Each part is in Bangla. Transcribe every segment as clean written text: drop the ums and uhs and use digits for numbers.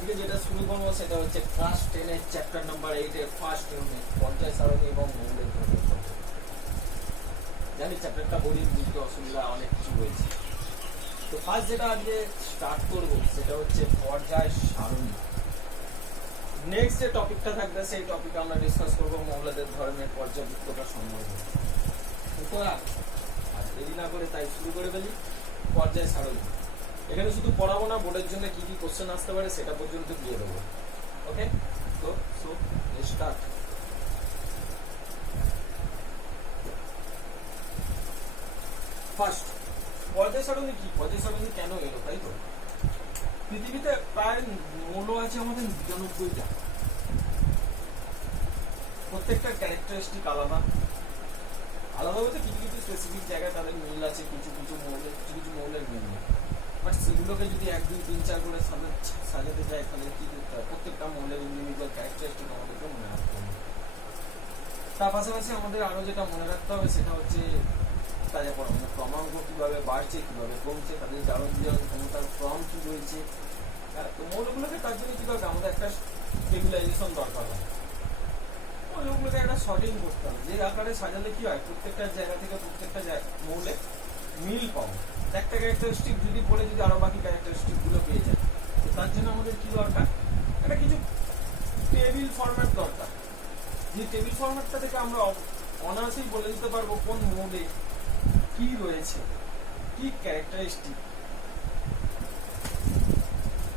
আজকে যেটা শুরু করবো সেটা হচ্ছে ক্লাস 10 এর চ্যাপ্টার নাম্বার 8 এর ফার্স্ট ইউনিট পর্যায় সারণী এবং মৌলের ধর্ম। জানি চ্যাপ্টারটা বোরিং, বুঝতে অসুবিধা অনেক কিছু রয়েছে। তো ফার্স্ট যেটা আজকে স্টার্ট করবো সেটা হচ্ছে পর্যায় সারণী। নেক্সট যে টপিকটা থাকবে সেই টপিকে আমরা ডিসকাস করবো মৌলদের ধর্মের পর্যাবৃত্ততা সম্বন্ধে। সুতরাং আর দেরি না করে তাই শুরু করে ফেলি পর্যায় সারণী। এখানে শুধু পড়াবো না, বোর্ডের জন্য কি কি কোশ্চেন আসতে পারে সেটা পর্যন্ত দিয়ে দেবো। ওকে, তো স্টার্ট। ফার্স্ট, পর্যায় সারণী কি? পর্যায় সারণী কেন এলো, তাই তো? পৃথিবীতে প্রায় মৌল আছে আমাদের 99টা। প্রত্যেকটা ক্যারেক্টারিস্টিক আলাদা আলাদা বলতে কিছু কিছু স্পেসিফিক জায়গায় তাদের মিল আছে, কিছু কিছু মৌলের মিল নেই। বাট সেগুলোকে যদি 1 2 3 4 করে সাজাতে যায় তাহলে কি করতে হয়? প্রত্যেকটা মৌলের ইন্ডিভিজুয়াল ক্যারেক্টারিস্টিক আমাদেরকে মনে রাখতে হবে। তার পাশাপাশি আমাদের আরো যেটা মনে রাখতে হবে সেটা হচ্ছে তাদের পরমাণু ক্রমাঙ্ক কিভাবে বাড়ছে, কিভাবে কমছে, তাদের জারণ বিজারণ ক্ষমতার ক্রম কি রয়েছে। মৌলগুলোকে তার জন্য কি করবে, আমাদের একটা স্টেবিলাইজেশন দরকার হয়। মৌলগুলোকে একটা সর্টিং করতে হবে, যে আকারে সাজালে কি হয় প্রত্যেকটা জায়গা থেকে প্রত্যেকটা মৌলে মিল পাবো। একটা ক্যারেক্টারিস্টিক যদি পড়ে যদি আরো বাকি ক্যারেক্টারিস্টিক গুলো পেয়ে যায়, তার জন্য আমাদের কি দরকার, একটা কিছু টেবিল ফরম্যাট দরকার। যে টেবিল ফরম্যাটটা থেকে আমরা অনায়াসেই বলে দিতে পারবো কোন মৌলে কি রয়েছে, কি ক্যারেক্টারিস্টিক।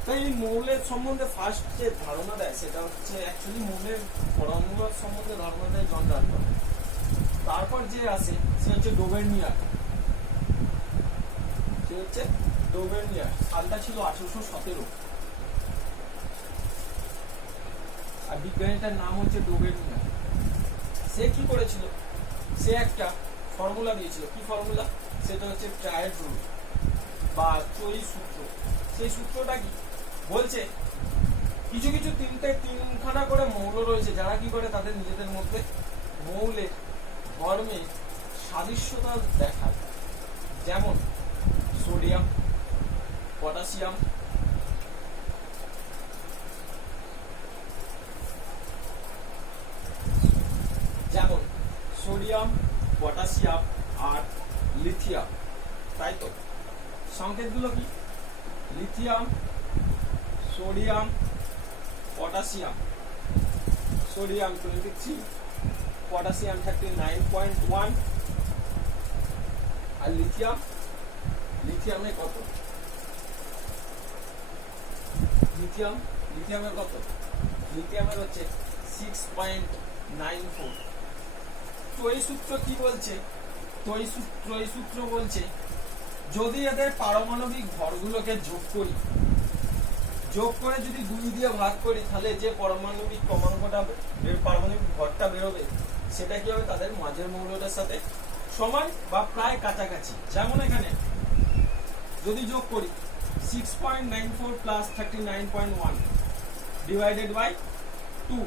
তাই এই মৌলের সম্বন্ধে ফার্স্ট যে ধারণা দেয় সেটা হচ্ছে অ্যাকচুয়ালি মৌলের পরমাণু সম্বন্ধে ধারণা দেয় জন ডাল্টন। তারপর যে আসে সে হচ্ছে ডোবেরনিয়ার। সালটা ছিল 1817 আর বিজ্ঞানীটার নাম হচ্ছে ডোবেরনিয়ার। সে কি করেছিল, সে একটা ফর্মুলা দিয়েছিল। কি ফর্মুলা? সেটা হচ্ছে ট্রায়েড রুল বা ত্রয়ী সূত্র। সেই সূত্রটা কি বলছে, কিছু কিছু তিনখানা করে মৌল রয়েছে যারা কি করে তাদের নিজেদের মধ্যে মৌলের ধর্মে সাদৃশ্যতা দেখায়। যেমন সোডিয়াম, পটাশিয়াম, আর লিথিয়াম, তাই তো? সংকেতগুলো কি? Lithium, sodium, potassium. Sodium 23, potassium 39.1 আর লিথিয়ামে কত? লিথিয়ামের কত? লিথিয়ামের হচ্ছে 6.94। ত্রয়ী সূত্র কি বলছে? ত্রয়ী সূত্র বলছে যদি এদের পারমাণবিক ভরগুলোকে যোগ করে যদি 2 দিয়ে ভাগ করি তাহলে যে পারমাণবিক ক্রমাঙ্কটা পারমাণবিক ভরটা বেরোবে সেটা কি হবে, তাদের মাঝের মৌলটার সাথে সমান বা প্রায় কাছাকাছি। যেমন এখানে যদি যোগ করি 6.94 plus 39.1 divided by 2,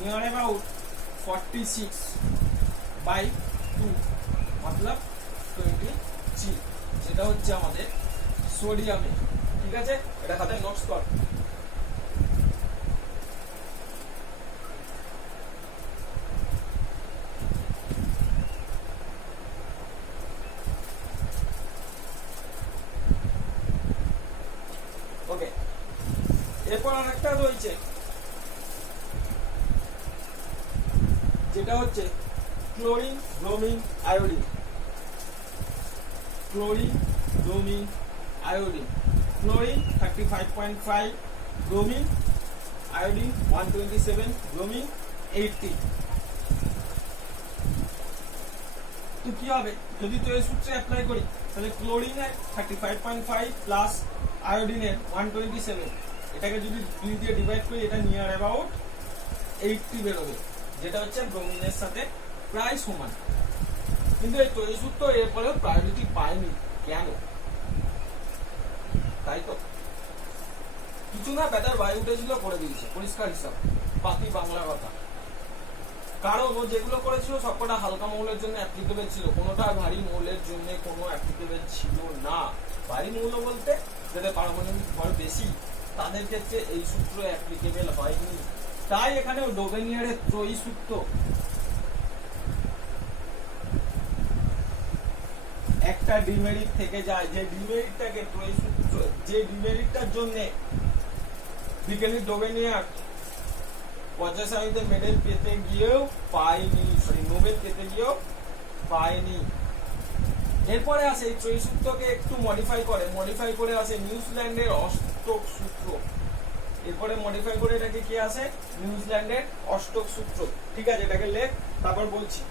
near about 46/2 मतलब 23। সেটা হচ্ছে আমাদের সোডিয়ামে। ঠিক আছে, এটা খাতায় নোটস কর। ওকে, এরপর আরেকটা রয়েছে যেটা হচ্ছে chlorine, bromine, iodine. Chlorine 35.5, bromine, iodine 127, bromine 80। তো কি হবে যদি তো এই সূত্রে অ্যাপ্লাই করি, তাহলে ক্লোরিনের 35.5 প্লাস আয়োডিনের 127, এটাকে যদি 2 দিয়ে ডিভাইড করি এটা নিয়ার অ্যাবাউট 80 বেরোবে, যেটা হচ্ছে ব্রোমিনের সাথে প্রায় সমান। কিন্তু এই ত্রয়ী সূত্র এরপরেও প্রায়োরিটি পায়নি, কেন? তাই তো কিছু না, ব্যাটার বায়ু উঠেছিল করে দিয়েছে, পরিষ্কার হিসাব, বাকি বাংলা কথা। কারণ ও যেগুলো করেছিল সবকটা হালকা মৌলের জন্য অ্যাপ্লিকেবল ছিল, কোনোটা ভারী মৌলের জন্য কোনো অ্যাপ্লিকেবল ছিল না। ভারী মৌল বলতে যাদের পারমাণবিক ভর বেশি তাদের ক্ষেত্রে এই সূত্র অ্যাপ্লিকেবল হয়নি। তাই এখানে ডোবেনিয়ারের ত্রয়ী সূত্র একটা ডিমেরিট থেকে যায়, যে ডিমেরিটটাকে ত্রয়ী সূত্র, যে ডিমেরিটটার জন্য বিজ্ঞানী ডোবেনিয়ার 50 সালেতে মেডেল পেতে গিয়েও পায়নি, সরি নোবেল পেতে গিয়েও পায়নি। এরপরে আসে এই ত্রয়ী সূত্রকে একটু মডিফাই করে আসে নিউজিল্যান্ডের অষ্টক সূত্র। এরপরে মডিফাই করে এটাকে কি আসে নিউজিল্যান্ডের অষ্টক সূত্র। ঠিক আছে, এটাকে লেখ, তারপর বলছি।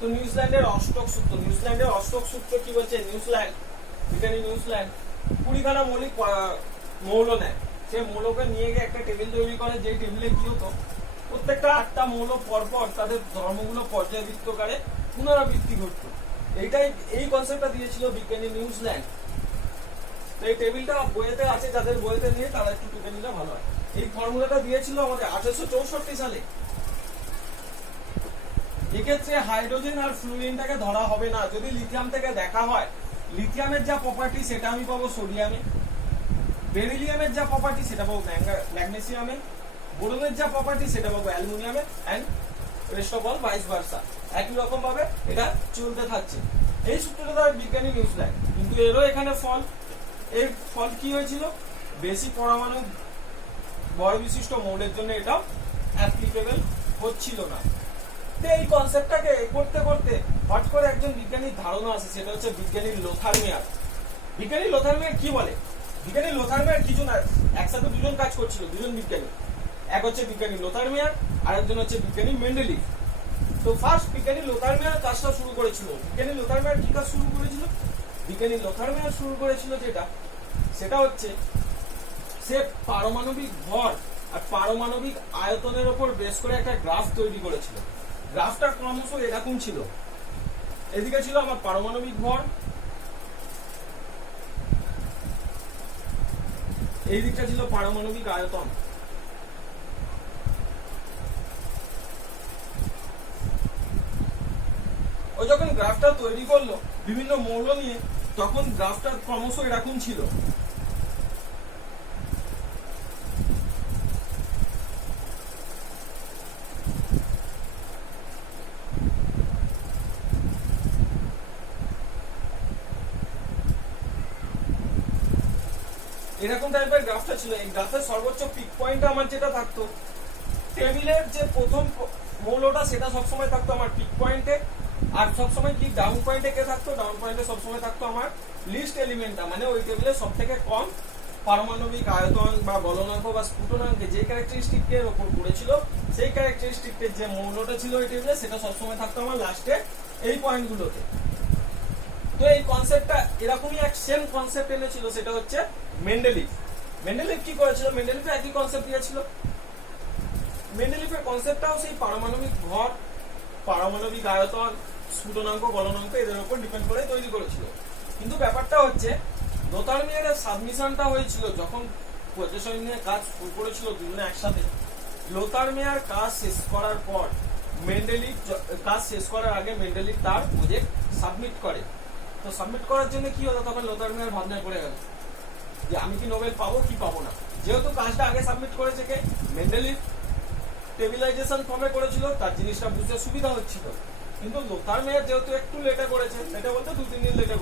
তো নিউজিল্যান্ডের অষ্টক সূত্র কি বলছে? নিউজিল্যান্ড 20খানা মৌলিক মৌল নেয়, সেই মৌলকে নিয়ে গিয়ে একটা টেবিল তৈরি করে, যে টেবিলে কি হতো প্রত্যেকটা 8টা মৌল পরপর তাদের ধর্মগুলো পর্যায়বৃত্তকারে পুনরাবৃত্তি ঘটতো। এই কনসেপ্টটা দিয়েছিল বিজ্ঞানী নিউজিল্যান্ড। তো এই টেবিলটা বইয়েতে আছে, যাদের বইয়েতে নিয়ে তারা একটু টুকে নিলে ভালো হয়। এই ফর্মুলাটা দিয়েছিল আমাদের 1864 সালে। এক্ষেত্রে হাইড্রোজেন আর ফ্লুরিনটাকে ধরা হবে না। যদি লিথিয়াম থেকে দেখা হয়, লিথিয়ামের যা প্রপার্টি সেটা আমি পাবো সোডিয়ামে, বেরিলিয়ামের যা প্রপার্টি সেটা পাবো ম্যাগনেসিয়ামে, বোরনের যা প্রপার্টি সেটা পাবো অ্যালুমিনিয়ামে, and rest of all vice versa. একই রকম ভাবে এটা চলতে থাকছে। এই সূত্রটা তার বিজ্ঞানী নিউজিল্যান্ড। কিন্তু এরও এখানে এর ফল কি হয়েছিল? বেশি পরমাণু ভর বিশিষ্ট মৌলের জন্য এটা অ্যাপ্লিকেবল হচ্ছিল না। এই কনসেপ্টটাকে করতে করতে হট করে একজন বিজ্ঞানীর ধারণা আছে, সেটা হচ্ছে বিজ্ঞানী লোথার মেয়ার। বিজ্ঞানী লোথার মেয়ার কি বলে? বিজ্ঞানী লোথার মেয়ার কিছু না, একসাথে দুজন কাজ করছিল, দুজন বিজ্ঞানী। এক হচ্ছে বিজ্ঞানী লোথার মেয়ার, আর একজন হচ্ছে বিজ্ঞানী মেন্ডেলিভ। তো ফার্স্ট বিজ্ঞানী লোথার মেয়ার কাজটা শুরু করেছিল। বিজ্ঞানী লোথার মেয়ার কি কাজ শুরু করেছিল? বিজ্ঞানী লোথার মেয়ার শুরু করেছিল সেটা হচ্ছে সে পারমাণবিক ভর আর পারমাণবিক আয়তনের উপর বেস করে একটা গ্রাফ তৈরি করেছিল। গ্রাফটা ক্রমশ এরকম ছিল, এদিকে ছিল আমার পারমাণবিক ভর, এই দিকটা ছিল পারমাণবিক আয়তন। ও যখন গ্রাফটা তৈরি করলো বিভিন্ন মৌল নিয়ে, তখন গ্রাফটা ক্রমশ এরকম ছিল। এরকম টাইপের গ্রাফটা ছিল। এই গ্রাফের সর্বোচ্চ পিক পয়েন্ট আমার যেটা থাকতো, টেবিলের যে প্রথম মৌলটা সেটা সবসময় থাকতো আমার পিক পয়েন্টে, আর সবসময় কি ডাউন পয়েন্টে কে থাকতো? ডাউন পয়েন্টে সবসময় থাকতো আমার লিস্ট এলিমেন্টটা, মানে ওই টেবিলে সব থেকে কম পারমাণবিক আয়তন বা গলনাঙ্ক বা স্ফুটনাঙ্কে যে ক্যারেক্টারিস্টিকের উপর পড়েছিল, সেই ক্যারেক্টারিস্টিকের যে মৌলটা ছিল ওই টেবিলে সেটা সবসময় থাকতো আমার লাস্টে এই পয়েন্টগুলোতে। তো এই কনসেপ্টটা এরকমই এক সেম কনসেপ্ট এনেছিল, সেটা হচ্ছে মেন্ডেলিভ। মেন্ডেলিভ কি করেছিল? মেন্ডেলিভ একই কনসেপ্ট দিয়েছিল। মেন্ডেলিভের কনসেপ্টটাও সেই পারমাণবিক ভর, পারমাণবিক আয়তন, স্ফুটনাঙ্ক, গলনাঙ্ক এদের উপর ডিপেন্ড করে তৈরি করেছিল। কিন্তু ব্যাপারটা হচ্ছে লোথার মেয়ারের সাবমিশনটা হয়েছিল যখন প্রজেকশন নিয়ে কাজ শুরু করেছিল দুজনে একসাথে। লোথার মেয়ার কাজ শেষ করার পর মেন্ডেলিভ কাজ শেষ করার আগে মেন্ডেলিভ তার প্রজেক্ট সাবমিট করে। তো সাবমিট করার জন্য কি হলো? তখন লোথার মেয়ার ভাবনায় পড়ে গেল যে আমি কি নোবেল পাবো কি পাবো না। যেহেতু কাজটা আগে সাবমিট করেছে কে? মেন্ডেলিভ স্টেবিলাইজেশন ফর্মে করেছিল, তার জিনিসটা বুঝতে সুবিধা হচ্ছিল। কিন্তু লোথার মেয়ার যেহেতু একটু লেটে করেছে, লেটে বলতে 2-3 দিন লেটে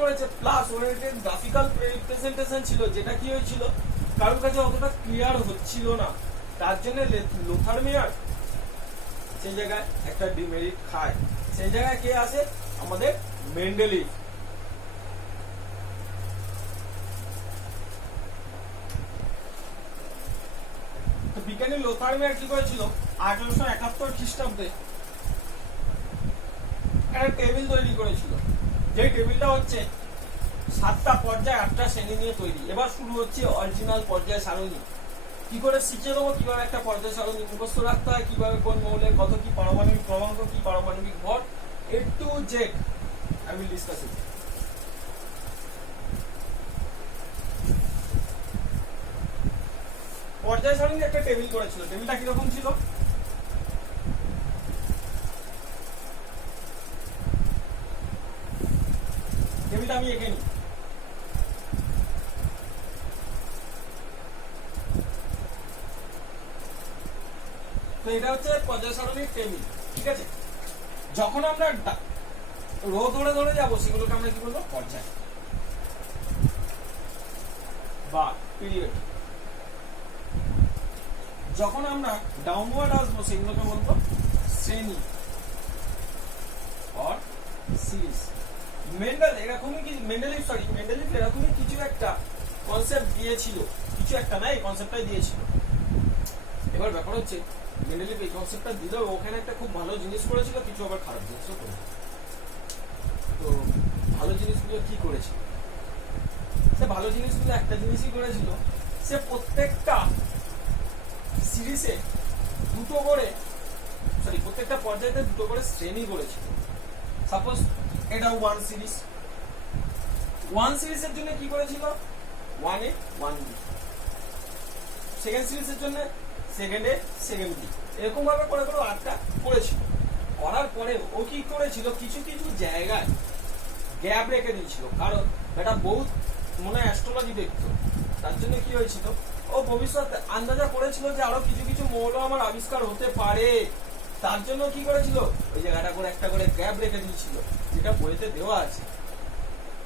করেছে, প্লাস ওর গ্রাফিক্যাল রিপ্রেজেন্টেশন ছিল, যেটা কি হয়েছিল কারোর কাছে অতটা ক্লিয়ার হচ্ছিল না। তার জন্য লোথার মেয়ার সেই জায়গায় একটা ডিমেরিট খায়। সেই জায়গায় কে আসে? আমাদের মেন্ডেলিভ। বিজ্ঞানী লোথার মেয়ার কি করেছিল? 1871 খ্রিস্টাব্দে একটা টেবিল তৈরি করেছিল, যে টেবিলটা হচ্ছে 7টা পর্যায় 8টা শ্রেণী নিয়ে তৈরি। এবার শুরু হচ্ছে অরিজিনাল পর্যায় সারণী। কি করে শিখিয়ে দেবো কিভাবে একটা পর্যায় সারণী মুখস্থ রাখতে হয়, কিভাবে কোন মৌলের কত কি পারমাণবিক ক্রমাঙ্ক, কি পারমাণবিক ভর, A to Z I will discuss it. পর্যায় সারণী একটা টেবিল করেছিল, টেবিলটা কিরকম ছিল? টেবিলটা আমি এঁকে নিই। তো এটা হচ্ছে পর্যায় সারণীর টেবিল, ঠিক আছে? যখন আমরা রো ধরে ধরে যাবো সেগুলোকে আমরা কি বলবো? পর্যায় বা পিরিয়ড। যখন আমরা ডাউনওয়ার্ড আসবো সেগুলোকে বলবো শ্রেণী অর সিরিজ। মেন্ডেল এরকমই কিছু একটা কনসেপ্ট দিয়েছিল, কিছু একটা না, এই কনসেপ্টটাই দিয়েছিল। এবার ব্যাপার হচ্ছে মেন্ডেলিভ এই কনসেপ্টটা দিলেও ওখানে একটা খুব ভালো জিনিস করেছিল, কিছু আবার খারাপ জিনিসও করেছিল। তো ভালো জিনিসগুলো কি করেছিল? সে ভালো জিনিসগুলো একটা জিনিসই করেছিল, সে প্রত্যেকটা সিরিজে প্রত্যেকটা পর্যায়ে দুটো করে শ্রেণী করেছিল। সাপোজ এটা ওয়ান সিরিজের জন্য কি করেছিল? 1A 1B, সেকেন্ড সিরিজের জন্য সেকেন্ড A সেকেন্ড B, এরকম ভাবে করে করে 8টা করেছিল। করার পরে ও কি করেছিল? কিছু কিছু জায়গায় গ্যাপ রেখে দিয়েছিল, কারণ এটা বহুত মনে হয় অ্যাস্ট্রোলজি দেখতো। তার জন্য কি হয়েছিল, ও ভবিষ্যতে আন্দাজা করেছিল যে আরো কিছু কিছু মৌল আমার আবিষ্কার হতে পারে। তার জন্য কি করেছিল? ওই জায়গাটা করে একটা করে গ্যাপ রেখে দিয়েছিল, যেটা বইতে দেওয়া আছে।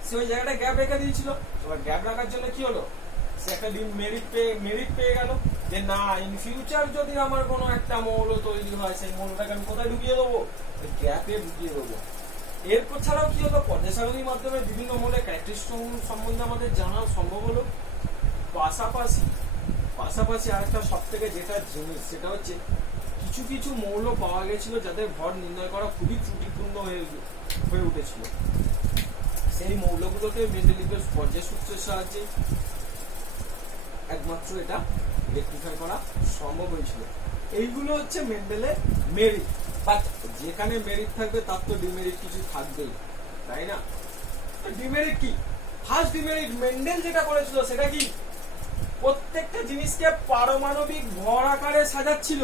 সে ওই জায়গাটা গ্যাপ রেখে দিয়েছিল। এবার গ্যাপ রাখার জন্য কি হলো? সে একটা মেরিট পেয়ে গেল যে না, ইন ফিউচার যদি আমার কোনো একটা মৌল তৈরি হয়, সেই মৌলটাকে আমি কোথায় ঢুকিয়ে দেবো? গ্যাপে ঢুকিয়ে দেবো। এরপর ছাড়াও কি হলো? পর্যায় সারণীর মাধ্যমে বিভিন্ন মৌলের ক্যারেক্টারিস্টিক সম্বন্ধে আমাদের জানা সম্ভব হলো। পাশাপাশি আরেকটা সব থেকে যেটা জিনিস, সেটা হচ্ছে কিছু কিছু মৌল পাওয়া গেছিল যাদের ভর নির্ণয় করা খুবই ত্রুটিপূর্ণ হয়ে উঠেছিল। সেই মৌলগুলোকে মেন্ডেলিভের পর্যায় সূত্রের সাহায্যে একমাত্র এটা রেকটিফাই করা সম্ভব হয়েছিল। এইগুলো হচ্ছে মেন্ডেলের মেরিট। বাট যেখানে মেরিট থাকবে তার তো ডিমেরিট কিছু থাকবেই, তাই না? ডিমেরিট কি? ফার্স্ট ডিমেরিট মেন্ডেল যেটা করেছিল সেটা কি? প্রত্যেকটা জিনিসকে পারমাণবিক ভর আকারে সাজাচ্ছিল।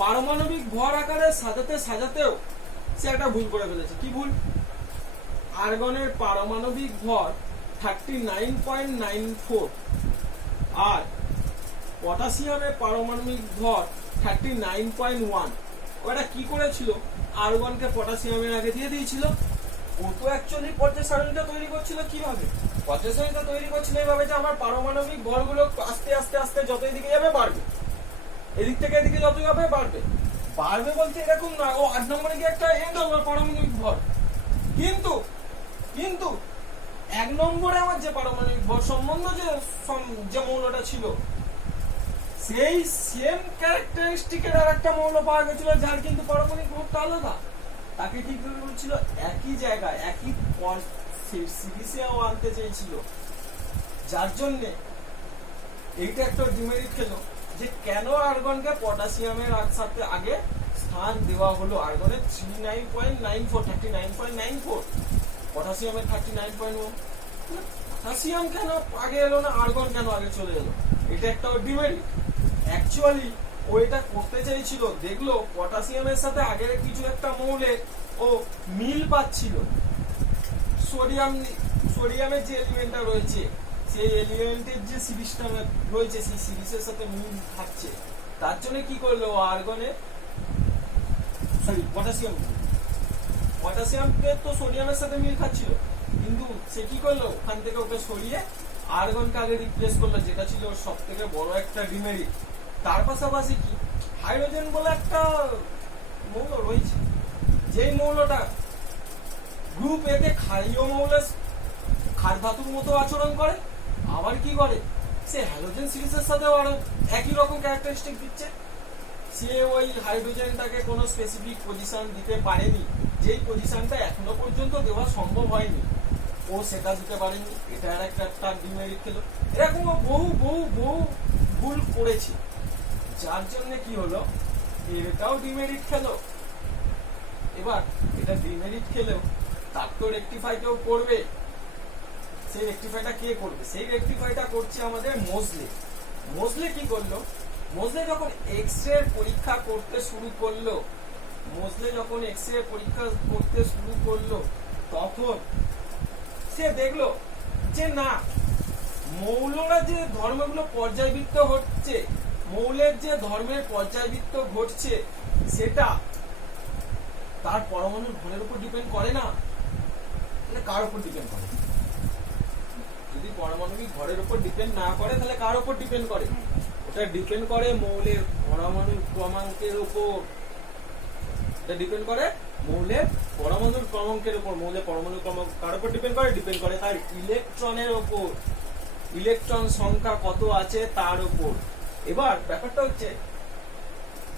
পারমাণবিক ভর আকারে সাজাতেও সে একটা ভুল করে ফেলেছে। কি ভুল? আর্গনের পারমাণবিক ভর 39.94 আর পটাশিয়ামের পারমাণবিক ভর 39.1। ওটা কি করেছিল? আর্গনকে পটাশিয়ামের আগে দিয়ে দিয়েছিল। ও তো অ্যাকচুয়ালি পর্যায় সারণীটা তৈরি করছিল কিভাবে? পর্যায় সারণীটা তৈরি করছিল এইভাবে যে আমার পারমাণবিক ভরগুলো আস্তে আস্তে আস্তে যত এদিকে যাবে বাড়বে, এদিক থেকে এদিকে যত যাবে বাড়বে। বাড়বে বলতে এরকম না ও 8 নম্বরে গিয়ে একটা এন্ড হবে পারমাণবিক ভর। কিন্তু 1 নম্বরে আমার যে পারমাণবিক ভর সম্বন্ধ যে মৌলটা ছিল, সেই সেম ক্যারেক্টারিস্টিকের আর একটা মৌল পাওয়া গেছিল যার কিন্তু পারমাণবিক ভরটা আলাদা। তাকে কি করে বলছিল? একই জায়গায় একই সিরিজেও আনতে চেয়েছিল, যার জন্যে এইটা একটা ডিমেরিট খেলো যে কেন আর্গনকে পটাশিয়ামের সাথে আগে স্থান দেওয়া হলো। আর্গনের 39.94 পটাশিয়ামের 39.1। পটাশিয়াম কেন আগে এলো না, আর্গন কেন আগে চলে এলো? এটা একটা ডিমেরিট। অ্যাকচুয়ালি ও এটা করতে চাইছিল, দেখলো পটাশিয়ামের সাথে আগের কিছু একটা মৌলের ও মিল পাচ্ছিল। সোডিয়ামের যে এলিমেন্টটা রয়েছে, সেই এলিমেন্টের যে সিরিজটা রয়েছে, সেই সিরিজের সাথে মিল থাকছে। তার জন্য কি করলো? পটাশিয়ামকে তো সোডিয়ামের সাথে মিল খাচ্ছিল, কিন্তু সে কি করলো? ওখান থেকে ওকে সরিয়ে আর্গনকে আগে রিপ্লেস করলো, যেটা ছিল সব থেকে বড় একটা ডিমেরিট। তার পাশাপাশি কি হাইড্রোজেন বলে একটা মৌল রয়েছে, যেই মৌলটা গ্রুপ এ তে ক্ষারীয় মৌলের ক্ষার ধাতুর মতো আচরণ করে, আবার কি করে সে হ্যালোজেন সিরিজের সাথে আরো একই রকম ক্যারেক্টারিস্টিক দিচ্ছে। সে ওই হাইড্রোজেনটাকে কোনো স্পেসিফিক পজিশন দিতে পারেনি, যেই পজিশনটা এখনো পর্যন্ত দেওয়া সম্ভব হয়নি, ও সেটা দিতে পারেনি। এটা আর একটা ডিমেরিট খেলো। এরকম বহু বহু বহু ভুল করেছি, যার জন্য কি হলো, এটাও ডিমেরিট খেলো। এবার এটা ডিমেরিট খেলেও তার তো রেকটিফাই কেউ করবে, সেই রেকটিফাইটা কে করবে? সেই রেকটিফাইটা করছে আমাদের মোজলে। মোজলে কি করলো, মোজলে যখন এক্স-রে পরীক্ষা করতে শুরু করলো, মোজলে যখন এক্স-রে পরীক্ষা করতে শুরু করলো, তখন সে দেখলো যে না, মৌলরা যে ধর্মগুলো পর্যায়বৃত্ত হচ্ছে, মৌলের যে ধর্মের পর্যায়বৃত্ত ঘটছে, সেটা তার পরমাণুর ভরের উপর ডিপেন্ড করে না। তাহলে কার উপর ডিপেন্ড করে? যদি পারমাণবিক ভরের উপর ডিপেন্ড না করে, তাহলে কার উপর ডিপেন্ড করে? ওটা ডিপেন্ড করে মৌলের পরমাণু ক্রমাঙ্কের উপর। এটা ডিপেন্ড করে মৌলের পরমাণুর ক্রমাঙ্কের উপর। মৌলের পরমাণু ক্রমাঙ্ক কার উপর ডিপেন্ড করে? ডিপেন্ড করে তার ইলেকট্রনের উপর, ইলেকট্রন সংখ্যা কত আছে তার উপর। এবার ব্যাপারটা হচ্ছে,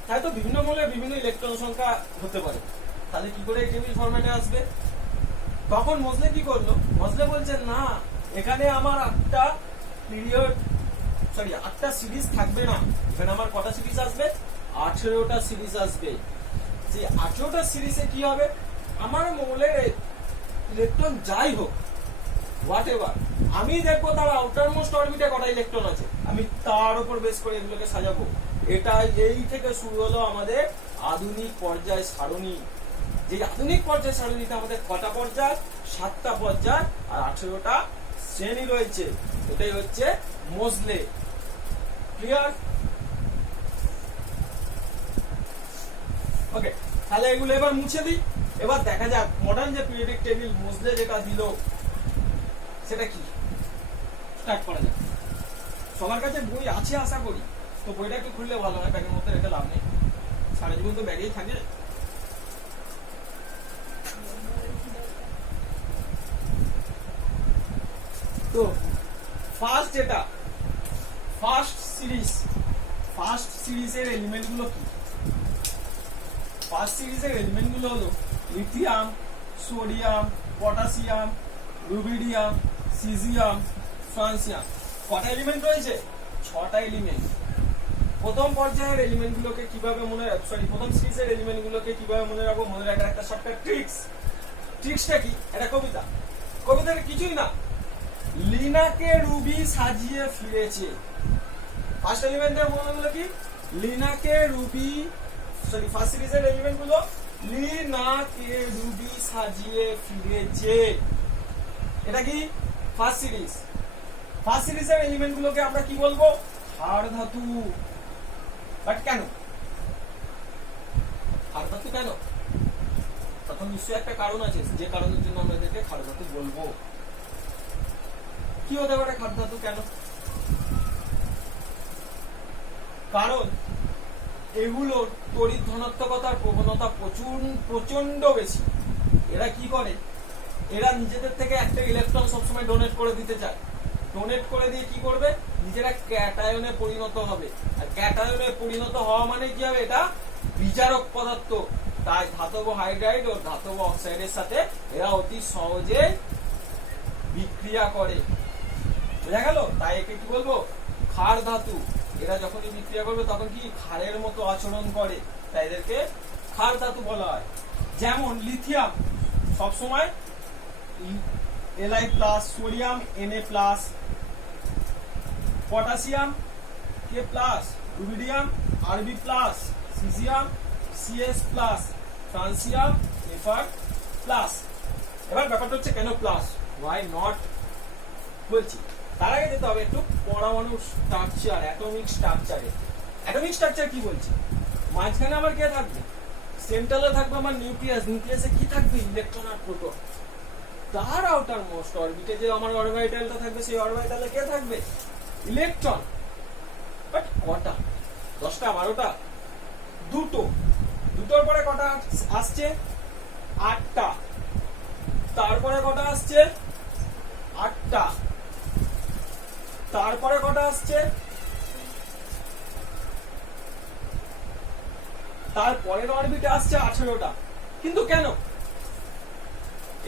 হয়তো বিভিন্ন মৌলের বিভিন্ন ইলেকট্রন সংখ্যা হতে পারে, তাহলে কি করে এই টেবিল ফরম্যাটে আসবে? তখন মোজলে কি করলো, মোজলে বলছে না, এখানে আমার 8টা পিরিয়ড, সরি 8টা সিরিজ থাকবে না, এখানে আমার কটা সিরিজ আসবে? 18টা সিরিজ আসবে। সেই 18টা সিরিজে কি হবে, আমার মৌলের ইলেকট্রন যাই হোক, হোয়াট এভার, আমি দেখবো তার আউটার মোস্ট অরবিটে কটা ইলেকট্রন আছে, আমি তার উপর বেস করে এগুলোকে সাজাবো। এটা এই থেকে শুরু হলো আমাদের আধুনিক পর্যায় সারণী। যে আধুনিক পর্যায় সারণীতে আমাদের কটা পর্যায়? 7টা পর্যায় আর 18টা শ্রেণী রয়েছে। এটাই হচ্ছে মোজলে। ক্লিয়ার? ওকে, তাহলে এগুলো এবার মুছে দিই। এবার দেখা যাক মডার্ন যে পিরিয়ডিক টেবিল মোজলে যেটা দিল সেটা কি। স্টার্ট করা যাক। সবার কাছে বই আছে আশা করি, তো বইটা একটু খুললে ভালো হয়, ব্যাগের মধ্যে রেখে লাভ নেই, সারা জীবন তো ব্যাগেই থাকে। তো ফার্স্ট যেটা, ফার্স্ট সিরিজের এলিমেন্ট গুলো কি? ফার্স্ট সিরিজের এলিমেন্ট গুলো হলো lithium, sodium, potassium, rubidium, caesium, francium. কটা এলিমেন্ট রয়েছে? 6টা এলিমেন্ট। প্রথম পর্যায়ের এলিমেন্ট গুলোকে কিভাবে মনে রাখবো, সরি প্রথম সিরিজের এলিমেন্ট গুলোকে কিভাবে মনে রাখবো? মনে রাখার একটা শর্টকাট ট্রিক্স। ট্রিক্সটা কি? এটা কবিতা, কবিতাটা কিছুই না, লিনাকে রুবি সাজিয়ে ফিরেছে। ফার্স্ট এলিমেন্টের মনে কি? লিনাকে রুবি, সরি ফার্স্ট সিরিজের এলিমেন্ট গুলো লিনাকে রুবি সাজিয়ে ফিরেছে। এটা কি? First series. ফার্স্ট সিরিজের এলিমেন্ট গুলোকে আমরা কি বলবো? ক্ষার ধাতু। বাট কেন ক্ষার ধাতু? কেন? তখন নিশ্চয়ই একটা কারণ আছে, যে কারণের জন্য আমরা এদেরকে ক্ষার ধাতু বলবো। কি হতে পারে ক্ষার ধাতু? কেন? কারণ এগুলোর তড়িৎ ধনাত্মকতার প্রবণতা প্রচন্ড বেশি। এরা কি করে? এরা নিজেদের থেকে একটা ইলেকট্রন সবসময় ডোনেট করে দিতে চায়। ডোনেট করে দিয়ে কি করবে? নিজেরা ক্যাটায়নে পরিণত হবে। আর ক্যাটায়নে পরিণত হওয়া মানে কি হবে? এটা বিজারক পদার্থ। তাই ধাতব হাইড্রাইড ও ধাতব অক্সাইডের সাথে এরা অতি সহজে বিক্রিয়া করে। বোঝা গেল? তাই একে কি বলবো? ক্ষার ধাতু। এরা যখনই বিক্রিয়া করবে তখন কি ক্ষারের মতো আচরণ করে, তাই এদেরকে ক্ষার ধাতু বলা হয়। যেমন লিথিয়াম সবসময় Li+, sodium Na+, potassium K+, rubidium Rb+, caesium Cs+, francium Fr+। এবার ব্যাপারটা হচ্ছে কেন প্লাস, why not বলছি। তার আগে যেতে হবে একটু পরমাণুর স্ট্রাকচার, অ্যাটমিক স্ট্রাকচারে। অ্যাটমিক স্ট্রাকচার কি বলছি? মাঝখানে আমার কে থাকবে? সেন্ট্রালে থাকবে আমার নিউক্লিয়াস। নিউক্লিয়াসে কি থাকবে? ইলেকট্রন আর প্রোটন। তার আউটার মোস্ট অরবিটে যে আমার অরবিটালটা থাকবে, সেই অরবিটালে কে থাকবে? ইলেকট্রন। বাট কটা? 10টা, 12টা? দুটো। দুটোর পরে কটা আসছে? 8টা। তারপরে কটা আসছে? 8টা। তারপরে কটা আসছে? তারপরের অরবিটে আসছে 18টা। কিন্তু কেন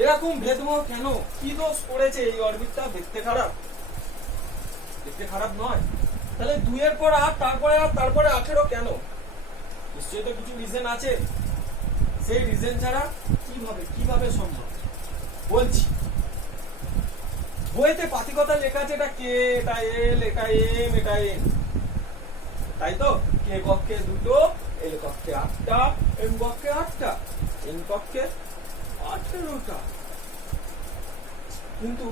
এরকম ভেদভাব? কেন? কি দোষ করেছে এই অরবিটটা? দেখতে খারাপ? দেখতে খারাপ নয়, তাহলে 2 এর পর 8, তারপরে 8, তারপরে 18 কেন? নিশ্চয়ই তো কিছু রিজন আছে। সেই রিজন ছাড়া কিভাবে সম্ভব বলছি। বইতে পাতিকথা লেখা আছে এটা কে, এটা এল, এটা এম, এটা এন, তাই তো? কে কক্ষে 2, এল কক্ষে 8টা, এম কক্ষে 8টা, এন কক্ষে 18টা। কিন্তু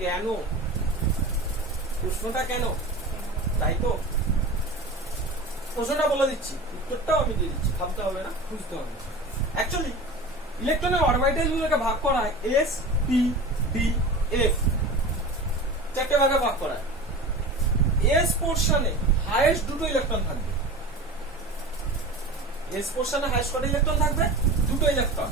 কেন? প্রশ্নটা কেন, তাই তো? প্রশ্নটা বলে দিচ্ছি, উত্তরটাও আমি দিয়ে দিচ্ছি, ভাবতে হবে না, খুঁজতে হবে না। অ্যাকচুয়ালি ইলেকট্রনের অরবিটাল গুলোকে ভাগ করা হয় এস, পি, ডি, এফ, 4টে ভাগে ভাগ করা হয়। এস পোরশনে হাইয়েস্ট 2টো ইলেকট্রন থাকবে। এস পোরশনে হাইয়েস্ট কত ইলেকট্রন থাকবে? 2টো ইলেকট্রন।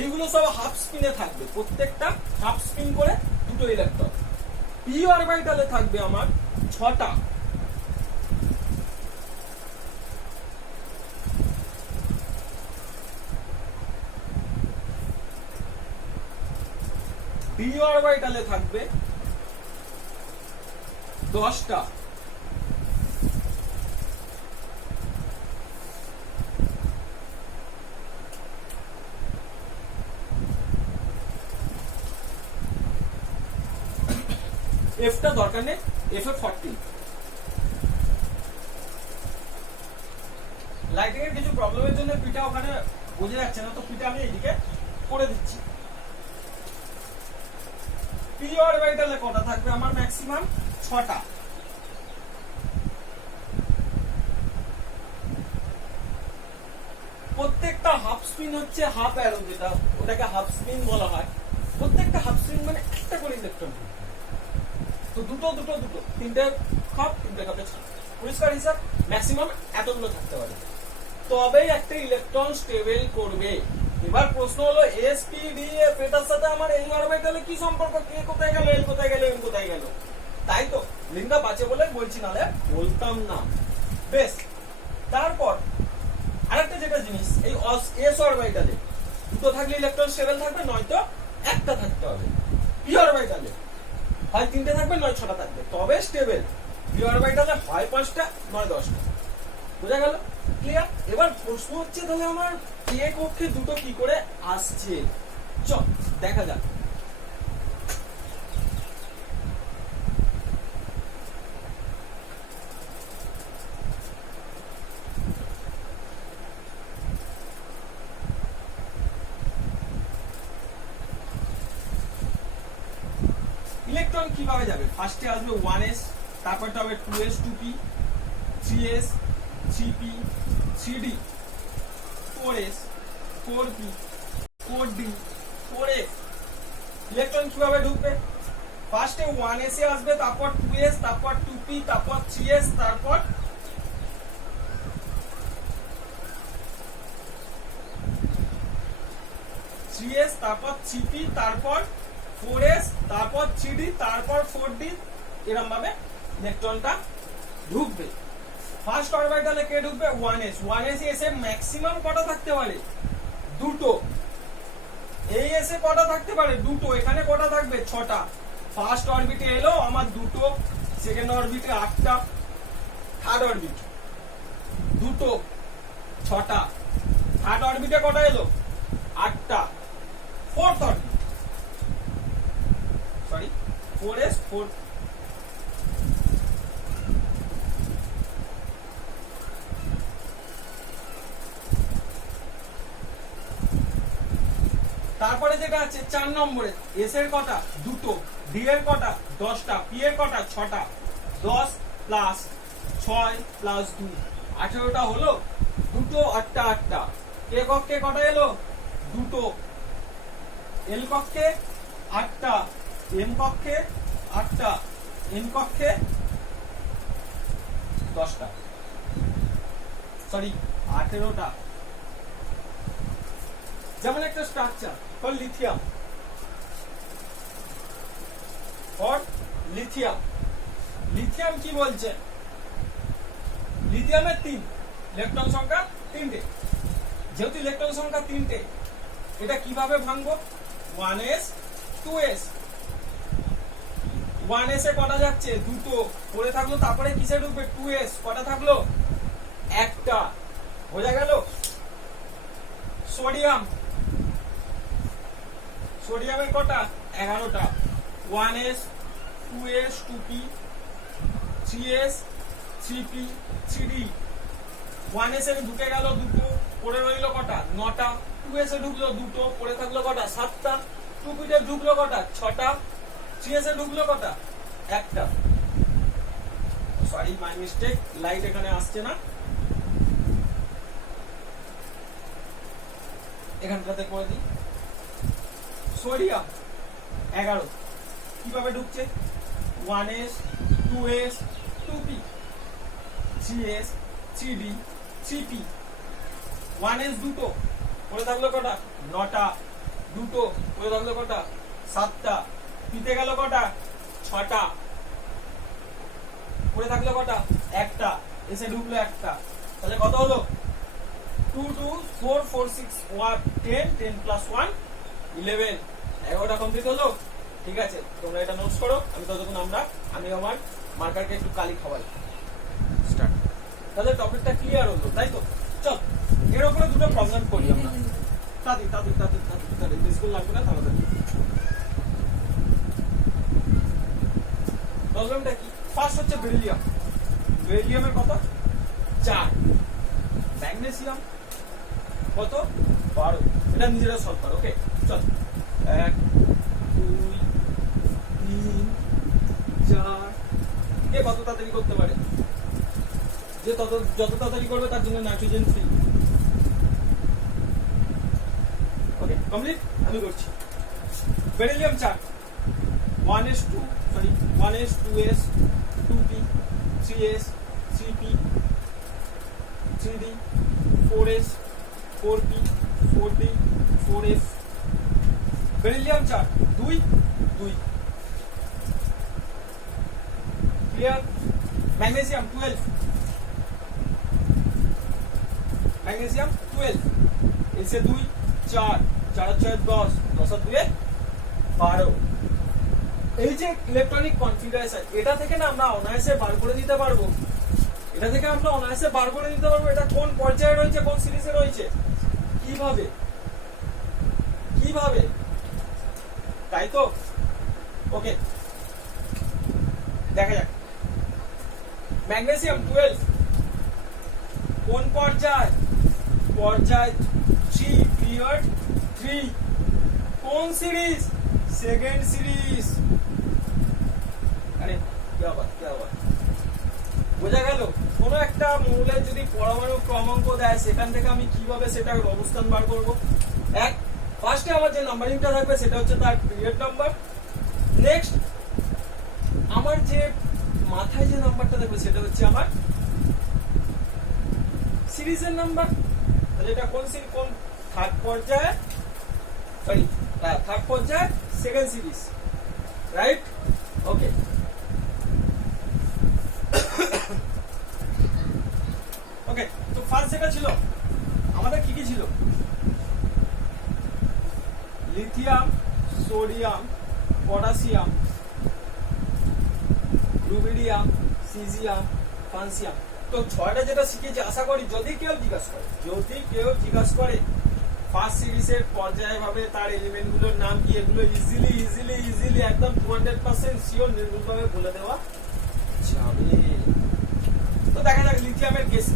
এইগুলো সব হাফ স্পিনে থাকবে, প্রত্যেকটা হাফ স্পিন করে 2টো ইলেকট্রন। পি অরবিটালে থাকবে আমার 6টা। ডি অরবিটালে থাকবে 10টা। এফটা দরকার নেই, এফ এ 40। লাইটিং এর কিছু প্রবলেমের জন্য পিটা ওখানে বোঝা যাচ্ছে না, তো পিটা আমি এদিকে করে দিচ্ছি। পি অরবিটালে কটা থাকবে আমার? ম্যাক্সিমাম 6টা। প্রত্যেকটা হাফ স্পিন হচ্ছে হাফ অ্যারো, যেটা ওটাকে হাফ স্পিন বলা হয়। প্রত্যেকটা হাফ স্পিন মানে একটা করে ইলেকট্রন, তো দুটো 3টে কাপ, 3টে কাপে 6। পরিষ্কার হিসাব, ম্যাক্সিমাম এতগুলো থাকতে পারে, তবেই একটা ইলেকট্রন স্টেবল করবে। এবার প্রশ্ন হলো এস, পি, ডি, এফ এটার সাথে আমার এই অরবিটালে কি সম্পর্ক? কে কোথায় গেল, এল কোথায় গেল, এম কোথায় গেল? তাই তো লিঙ্গা বাঁচে বলে বলছি, নালে বলতাম না। বেশ, তারপর আরেকটা যেটা জিনিস, এই এস অরবিটালে 2টো থাকলে ইলেকট্রন স্টেবল থাকবে, নয়তো একটা থাকতে হবে। পি অরবিটালে হয় 3টে থাকবে, নয় 6টা থাকবে, তবে স্টেবল। পি অরবিটালে হয় 5টা, নয় 10টা। বোঝা গেল? ক্লিয়ার? এবার প্রশ্ন হচ্ছে তাহলে আমার কে কক্ষে 2টো কি করে আসছে? চল দেখা যাক। ইলেকট্রন কিভাবে যাবে? ফার্স্টে আসবে 1s, তারপরটা হবে 2s, 2p, 3s, 3p, 3d, 4s, 4p, 4d, 4f। Electron কিভাবে ঢুকবে? ফার্স্টে 1s এ আসবে, তারপর 2s, তারপর 2p, তারপর 3s, তারপর 3s, তারপর 3p, তারপর 4s, তারপর 3d, তারপর 4d। এরকম ভাবে ইলেকট্রনটা ঢুকবে। ফার্স্ট অরবিটালে কে ঢুকবে? 1s। 1s এসে ম্যাক্সিমাম কটা থাকতে পারে? 2টো। এই এসে কটা থাকতে পারে? 2টো। এখানে কটা থাকবে? 6টা। ফার্স্ট অরবিটে এলো আমার 2টো, সেকেন্ড অরবিটে 8টা, থার্ড অরবিট 2টো, 6টা, থার্ড অরবিটে কটা এলো? 8টা। Fourth orbit, sorry 4s, 4। তারপরে যেটা আছে 4 নম্বরে, এস এর কটা? 2টো, ডি এর কটা? 10টা, পি এর কটা? 6টা। 10 প্লাস 6 প্লাস 2, 18টা হলো। 2টো, 8টা, 8টা। কে কক্ষে কটা এলো? 2টো। এল কক্ষে 8টা, এম কক্ষে 8টা, এন কক্ষে 10টা, সরি 18টা। যেমন একটা স্ট্রাকচার ফর লিথিয়াম, লিথিয়াম কি বলছে? লিথিয়ামের 3 ইলেকট্রন সংখ্যা 3টে। যেহেতু ইলেকট্রন সংখ্যা 3টে, এটা কিভাবে ভাঙবো? 1s, 2s, 1s এ কটা যাচ্ছে দুটো পড়ে থাকলো, তারপরে কিসে ঢুকবে 2s, কটা থাকলো একটা, বোঝা গেল। সোডিয়াম, সোডিয়ামের কটা 11টা, 1s 2s 2p 3s 3p 3d, 1s এ ঢুকে গেল দুটো, পড়ে রইলো কটা 9টা, 2s এ ঢুকলো দুটো, পড়ে থাকলো কটা 7টা, 2p তে ঢুকলো কটা 6টা, 3s এ ঢুকলো কটা একটা। সরি মাই মিস্টেক, লাইট এখানে আসছে না, এখানটাতে করে দিই। সোডিয়াম 11 কিভাবে ঢুকছে 1s 2s 2p 3s 3d 3p, 1s দুটো পড়ে থাকলো কটা 9টা, দুটো পড়ে থাকলো কটা 7টা, পিতে গেল কটা 6টা, পড়ে থাকলো কটা একটা, এসে ঢুকলো একটা, তাহলে কত হলো 2 2 4 4 6 1 10 10 প্লাস 1 11, 11টা কমপ্লিট হলো। ঠিক আছে, তোমরা এটা নোটস করো, আমি ততক্ষণ আমি আমার মার্কারকে একটু কালি খাওয়াই। স্টার্ট। তাহলে টপিকটা ক্লিয়ার হলো, তাই তো? চল এর উপরে দুটো প্রবলেম করি আমরা। তাড়াতাড়ি ডিসকুল লাগবে না, তাড়াতাড়ি। প্রবলেমটা কি? ফার্স্ট হচ্ছে বেরিলিয়াম, বেরিলিয়ামের কত 4, ম্যাগনেসিয়াম কত 12, এটা নিজেরা সলভ করো। ওকে চল 1 2 3 4, কে কত তাড়াতাড়ি করতে পারে? যে যত তাড়াতাড়ি করবে তার জন্য নাইট্রোজেন ফ্রি। ওকে কমপ্লিট, আমি করছি। Beryllium 4, 1s 2s 2p 3s 3p 3d 4s 4p 4d 4s, beryllium 4 2 2, clear. Magnesium 12, magnesium 12, এসে 2 4 4 4 10 10 আর 2 12। এই যে ইলেকট্রনিক কনফিগারেশন, এটা থেকে না আমরা অনায়াসে বার করে দিতে পারবো, এটা থেকে আমরা অনায়াসে বার করে দিতে পারবো এটা কোন পর্যায়ে রয়েছে, কোন সিরিজে রয়েছে, কিভাবে কিভাবে, তাই তো? ওকে দেখা যাক। ম্যাগনেসিয়াম 12 কোন পর্যায়? পর্যায় 3, পিরিয়ড 3, কোন সিরিজ? Second series. আরে কি আবার বোঝা গেল? কোন একটা মৌলের যদি পরমাণু ক্রমাঙ্ক দেয়, সেখান থেকে আমি কিভাবে সেটার অবস্থান বার করব? এক, ফার্স্টে আমার যে নাম্বারিংটা থাকবে সেটা হচ্ছে তার পিরিয়ড নাম্বার। নেক্সট আমার যে মাথায় যে নাম্বারটা থাকবে সেটা হচ্ছে আমার সিরিজের নাম্বার। তাহলে এটা কোন থার্ড পর্যায়ে, সরি থার্ড পর্যায়ে সেকেন্ড সিরিজ, রাইট? ওকে ওকে, তো ফার্স্ট যেটা ছিল আমাদের কি কি ছিল? Lithium, sodium, potassium, rubidium, caesium, francium. তো ছয়টা যেটা শিখেছি, আশা করি যদি কেউ জিজ্ঞাসা করে ফার্স্ট সিরিজের পর্যায়ে ভাবে তার এলিমেন্ট গুলোর নাম কি, এগুলো ইজিলি একদম 200% শিওর নির্ভুল ভাবে বলে দেওয়া যাবে। তো দেখা যাক লিথিয়ামের case.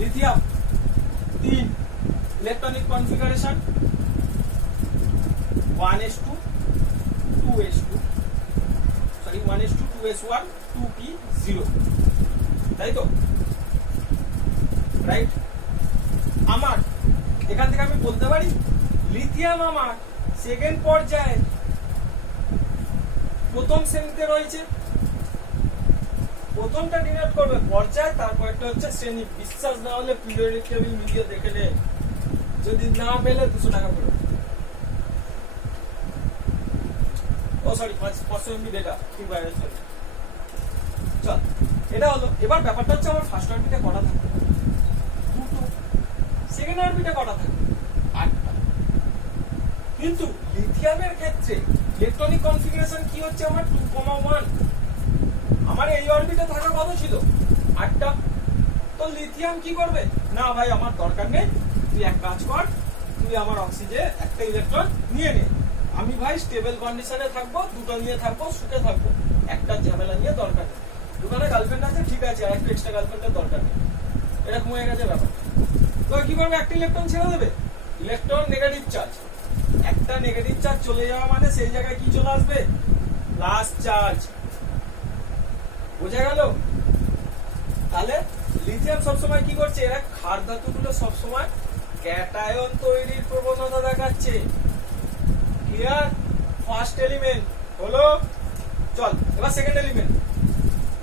Lithium 3, electronic configuration 1s2 2s2, sorry 1s2 2s1 2p0, তাই তো? রাইট। আমার এখান থেকে আমি বলতে পারি লিথিয়াম আমার সেকেন্ড পর্যায়ে প্রথম শ্রেণীতে রয়েছে। প্রথমটা ডিনোট করবে পর্যায়, তারপরটা হচ্ছে শ্রেণী। বিশ্বাস না হলে পিরিয়ডিক টেবিল ভিডিও দেখে নে, যদি না পেলে 200 টাকা করে। ও সরি 500 MB ডেটা ঠিক বাইরে চল। এটা হলো। এবার ব্যাপারটা হচ্ছে আমার ফার্স্ট অরবিটে কটা থাকবে? দুটো। সেকেন্ড অরবিটে কটা থাকবে? 8টা। কিন্তু লিথিয়ামের ক্ষেত্রে ইলেকট্রনিক কনফিগারেশন কি হচ্ছে আমার 2,1। আমার এই অরবিটে থাকার কথা ছিল 8টা। তো লিথিয়াম কি করবে, না ভাই আমার দরকার নেই, তুই এক কাজ কর, তুই আমার অক্সিজেন একটা ইলেকট্রন নিয়ে নে, আমি ভাই স্টেবল কন্ডিশনে থাকবো, দুটো নিয়ে থাকবো, সুখে থাকবো, একটা ঝামেলা নিয়ে দরকার নেই। দোকানে গার্লফ্রেন্ড আছে ঠিক আছে, আর একটু এক্সট্রা গার্লফ্রেন্ডের দরকার নেই, এরকম হয়ে গেছে ব্যাপার। তো কি করবে, একটা ইলেকট্রন ছেড়ে দেবে, ইলেকট্রন নেগেটিভ চার্জ, একটা নেগেটিভ চার্জ চলে যাওয়া মানে সেই জায়গায় কি চলে আসবে, প্লাস চার্জ। বোঝা গেল? তাহলে লিথিয়াম সবসময় কি করছে, এরা ক্ষার ধাতুগুলো সবসময় ক্যাটায়ন তৈরির প্রবণতা দেখাচ্ছে। ক্লিয়ার? ফার্স্ট এলিমেন্ট হলো, চল এবার সেকেন্ড এলিমেন্ট,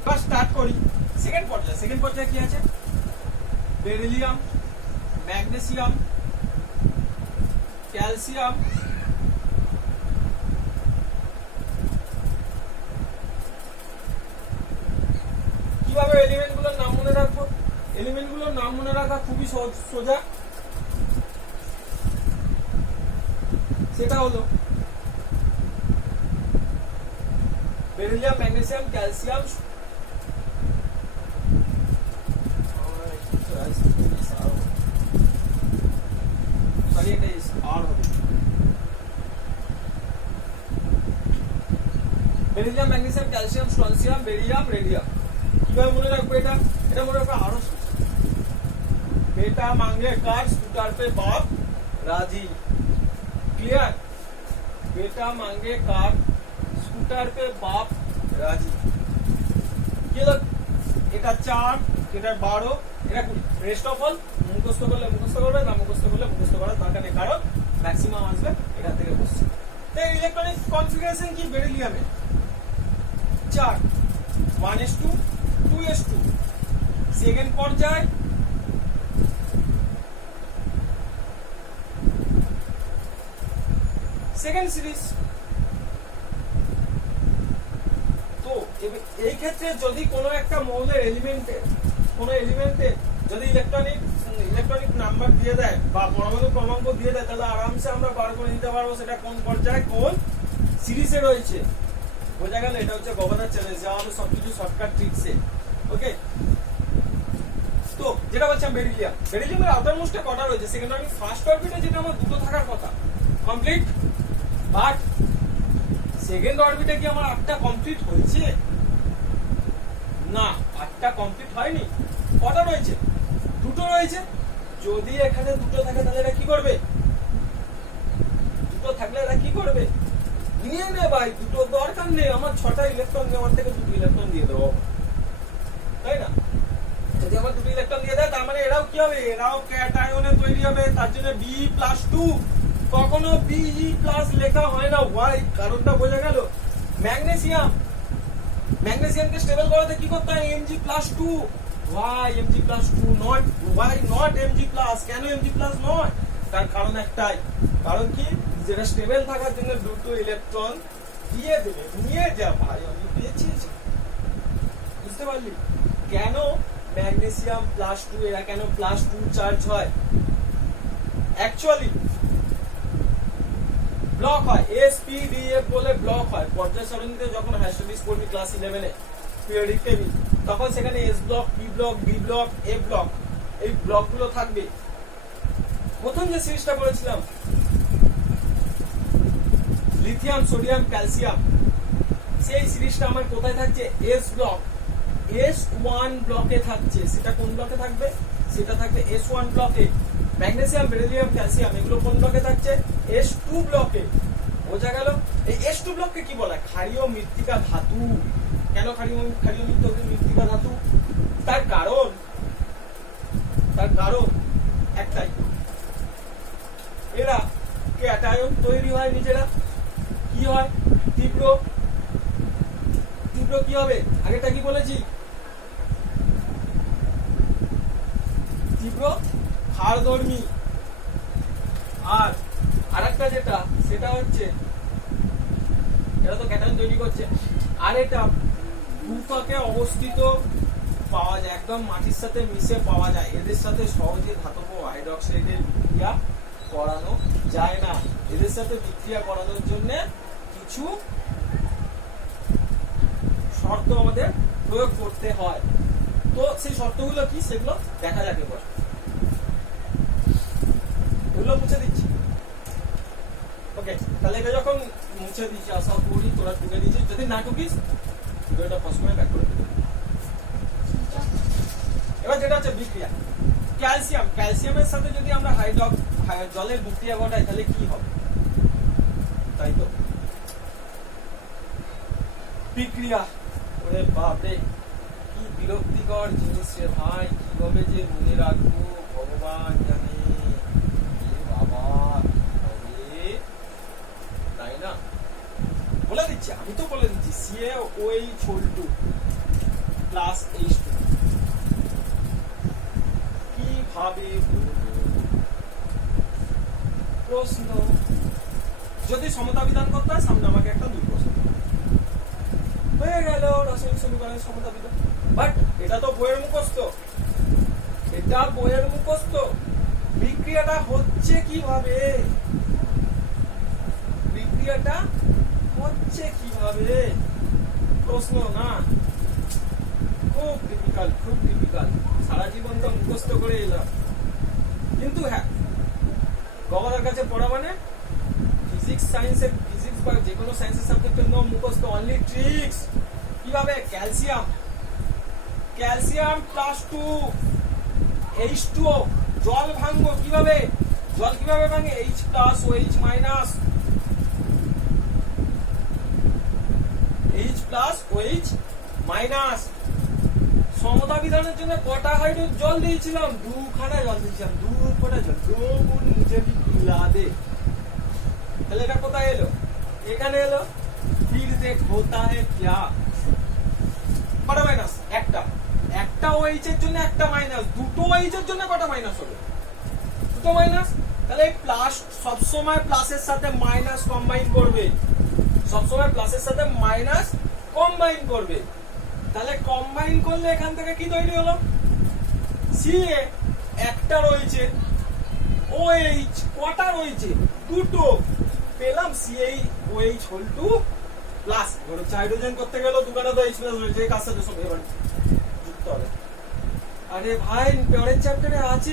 এবার স্টার্ট করি সেকেন্ড পর্যায়ে। সেকেন্ড পর্যায়ে কি আছে, বেরিলিয়াম, ম্যাগনেসিয়াম, ক্যালসিয়াম, কিভাবে এলিমেন্ট গুলোর নাম মনে রাখবো, এলিমেন্ট গুলোর নাম মনে রাখা খুবই সোজা, সেটা হলো বেরিলিয়াম, ম্যাগনেসিয়াম, ক্যালসিয়াম, সরি এটা আর হবে, beryllium, magnesium, calcium, strontium, barium, radium. কিভাবে মনে রাখবো এটা, এটা মনে রাখবো আরো बेटा मांगे कार स्कूटर पे बाप राजी। क्लियर? बेटा मांगे कार स्कूटर पे बाप राजी। ये लोग এটা 4, এটা 12, এটা 20। রেস্ট অফ অল মুখস্থ করলে মুখস্থ করবে, না মুখস্থ করলে মুখস্থ করার দরকার নেই, কারণ ম্যাক্সিমাম আসবে এটা থেকে বসছে। তো ইলেকট্রনিক কনফিগারেশন কি বেরিলিয়ামে 4 1s2 2s2। সেকেন্ড পর্যায় সেকেন্ড সিরিজ। তো এই ক্ষেত্রে যদি কোনো একটা মৌলের এলিমেন্টে যদি ইলেকট্রনিক নাম্বার দিয়ে দেয় বা পরমাণু ক্রমাঙ্ক দিয়ে দেয়, তাহলে আরামসে আমরা বার করে নিতে পারবো সেটা কোন পর্যায়ে কোন সিরিজে রয়েছে। বোঝা গেল? এটা হচ্ছে গবেষণার চ্যালেঞ্জ, যা আমাদের সবকিছু শর্টকাট ট্রিক্সে। ওকে, তো যেটা বলছিলাম বেরিলিয়ামের আউটার মোস্টে কটা রয়েছে, সেকেন্ড অরবিট ফার্স্ট অরবিটে যেটা আমার দুটো থাকার কথা কমপ্লিট, বাট সেকেন্ড অরবিটে কি আমার 8টা কমপ্লিট হয়েছে? না, 8টা কমপ্লিট হয়নি। কটা রয়েছে? দুটো রয়েছে। যদি এখানে দুটো থাকে তাহলে এটা কি করবে, দুটো থাকলে এটা কি করবে, নিয়ে নে ভাই, দুটো দরকার নেই আমার, 6টা ইলেকট্রন নেওয়ার থেকে 2টো ইলেকট্রন দিয়ে দেবো, তাই না? যদি আমার 2টো ইলেকট্রন দিয়ে দেয় তার মানে এরাও কি হবে, এরাও ক্যাটায়নে তৈরি হবে, তার জন্য B+2। কখনো Be+ লেখা হয় না, ওয়াই কারণটা বোঝা গেল? ম্যাগনেসিয়ামকে স্টেবল করাতে কি করতে হয়, Mg+2। Why Mg+2 not, why not Mg+? কেন Mg+ নয়? তার কারণ একটাই, কারণ কি, যেটা স্টেবল থাকার জন্য 2টো ইলেকট্রন দিয়ে দেবে, নিয়ে যা ভাই, আমি পেয়েছি। বুঝতে পারলি কেন ম্যাগনেসিয়াম +2 এরা কেন +2 চার্জ হয়? অ্যাকচুয়ালি ব্লক হয়, SPDF বলে ব্লক হয় পর্যায় সারণীতে। যখন হায়ার স্টাডিজ পড়বি ক্লাস 11-এ পিরিয়ডিক টেবিল, তখন সেখানে S block, P block, B block, A block, এই ব্লকগুলো থাকবে। প্রথম যে সিরিজটা করেছিলাম লিথিয়াম, সোডিয়াম, ক্যালসিয়াম, সেই সিরিজটা আমার কোথায় থাকছে, S ব্লক, S1 ব্লকে থাকছে। সেটা কোন ব্লকে থাকবে, সেটা থাকবে S1 ব্লকে। ম্যাগনেসিয়াম, বেরিলিয়াম, ক্যালসিয়াম এগুলো কোন ব্লকে থাকছে, S2 ব্লকে। বোঝা গেল? এই S2 ব্লককে কি বলে, ক্ষারীয় মৃত্তিকা ধাতু। কেন ক্ষারীয় মৃত্তিকা ধাতু? তার কারণ একটাই, এরা ক্যাটায়ন তৈরি হয় নিজেরা। কি হয়, তীব্র কি হবে, আগেটা কি বলেছি, তীব্র ক্ষারধর্মী। আর আরেকটা যেটা, সেটা হচ্ছে এরা তো ক্যাটায়ন তৈরি করছে, আর এটা ভূত্বকে অবস্থিত পাওয়া যায়, একদম মাটির সাথে মিশে পাওয়া যায়। এদের সাথে সহজে ধাতব হাইড্রোক্সাইডের বিক্রিয়া করানো যায় না। এদের সাথে বিক্রিয়া করানোর জন্য কিছু শর্ত আমাদের প্রয়োগ করতে হয়। তো সেই শর্তগুলো কি সেগুলো দেখা যাক এবার। ওগুলো মুছে দিচ্ছি। ওকে, তাহলে এটা যখন মুছে দিচ্ছি, আশা করি তোরা টুকে দিচ্ছিস, যদি না টুকিস ভিডিওটা পজ করে ব্যাক করে দিবি। এবার যেটা হচ্ছে বিক্রিয়া, ক্যালসিয়াম, ক্যালসিয়ামের সাথে যদি আমরা জলের বিক্রিয়া ঘটাই তাহলে কি হবে, তাই তো বিক্রিয়া। ওরে বাপরে, কি বিরক্তিকর জিনিস রে ভাই, কিভাবে যে মনে রাখবো ভগবান জানে। বাবা তাই না, বলে দিচ্ছি, আমি তো বলে দিচ্ছি, CaOH2 প্লাস H2 কিভাবে প্রশ্ন। যদি সমতা বিধান করতে হয় সামনে আমাকে একটা 2 প্রশ্ন হয়ে গেল রাসায়নিক সমীকরণের সমতা বিধান। বাট এটা তো বইয়ের মুখস্থ, এটা বইয়ের মুখস্থ। বিক্রিয়াটা হচ্ছে কিভাবে, বিক্রিয়াটা হচ্ছে কিভাবে প্রশ্ন না। খুব টিপিক্যাল, খুব টিপিক্যাল। সারা জীবন তো মুখস্থ করে এলাম, কিন্তু হ্যাঁ গগনের কাছে পড়া মানে ফিজিক্স সায়েন্সের, ফিজিক্স বা যে কোনো সায়েন্সের সাবজেক্টের নো মুখস্থ, অনলি ট্রিক্স। কিভাবে ক্যালসিয়াম, ক্যালসিয়াম প্লাস 2 H2O, জল ভাঙবো কিভাবে, জল কিভাবে ভাঙে, H plus OH minus, H plus OH minus. সমতা বিধানের জন্য কটা হাইড্রোজেন জল দিয়েছিলাম, 2খানা জল দিয়েছিলাম, 2 ফোঁটা জল, 2 গুণ নিচে পিলা দে। তাহলে এটা কোথায় এলো, এখানে এলো। फिर देख होता है क्या, কটা মাইনাস, একটা, একটা OH এর জন্য একটা মাইনাস, দুটো OH এর জন্য কটা মাইনাস হবে, দুটো মাইনাস। তাহলে প্লাস সবসময় প্লাসের সাথে মাইনাস কম্বাইন করবে, সবসময় প্লাসের সাথে মাইনাস কম্বাইন করবে। তাহলে কম্বাইন করলে এখান থেকে কি তৈরি হলো, Ca একটা রয়েছে, OH কটা রয়েছে, দুটো, পেলাম CaOH2 প্লাস। হাইড্রোজেন করতে গেল দুখানা তো H প্লাস রয়েছে, কার সাথে সব এবার যুক্ত হবে। আরে ভাই পরের চ্যাপ্টারে আছে